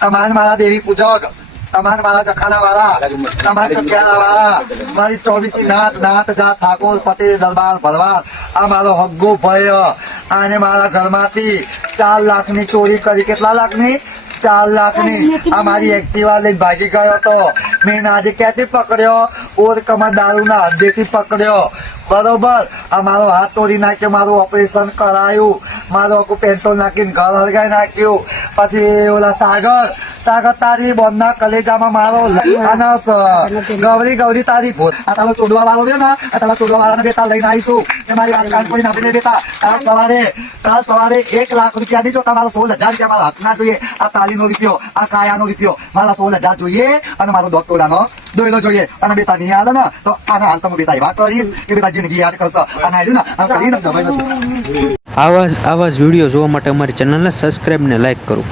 તમારે મારા દેવી પૂજક, તમારે મારા ચખાના વાળા, તમારા ચકિયાના વાળા, મારી 24 નાત જાત ઠાકોર પટેલ દરબાર ભરવાડ, આ મારો હગ્ગો ભય, આને મારા ઘરમાંથી 4 લાખની ચોરી કરી. કેટલા લાખની? 4 લાખની. આ મારી એક્ટિવા લઈને ભાગી ગયો હતો. મેં આજે ક્યાંથી પકડ્યો? ઓરકમાં દારૂના અડ્ડેથી પકડ્યો. બરોબર. આ મારો હાથ તોડી નાખ્યો, મારું ઓપરેશન કરાયું, મારો આખું પેન્ટોલ નાખીને ઘર હળગાઈ નાખ્યું. પછી ઓલા સાગર તારી બોમ્બના કલેજામાં મારો ગૌરી તારી ભૂત. આ તારો ચોડવા વાળો છે ને, આ તારા ચોડવા વાળાને બેટા લઈને આવીશું. એ મારી વાત કાન કોઈ નાખી દેતા. કાલ સવારે 1 લાખ રૂપિયા દીધો. તમારા 16,000 રૂપિયા મારા હકના જોઈએ. આ તાલીનો રૂપિયો, આ કાયાનો રૂપિયો, મારા 16,000 જોઈએ. અને મારો ડોક્ટરાનો દોયલો જોઈએ. અને બેટા નહીં આવે ને તો આના હાલ તમે બેટા એવા કરીશ કે બેટા જિંદગી યાદ કરશો. અને આવ્યું ને આમ કરીને દબાઈ. આવા જ વિડીયો જોવા માટે અમારી ચેનલને સબસ્ક્રાઈબ ને લાઈક કરો.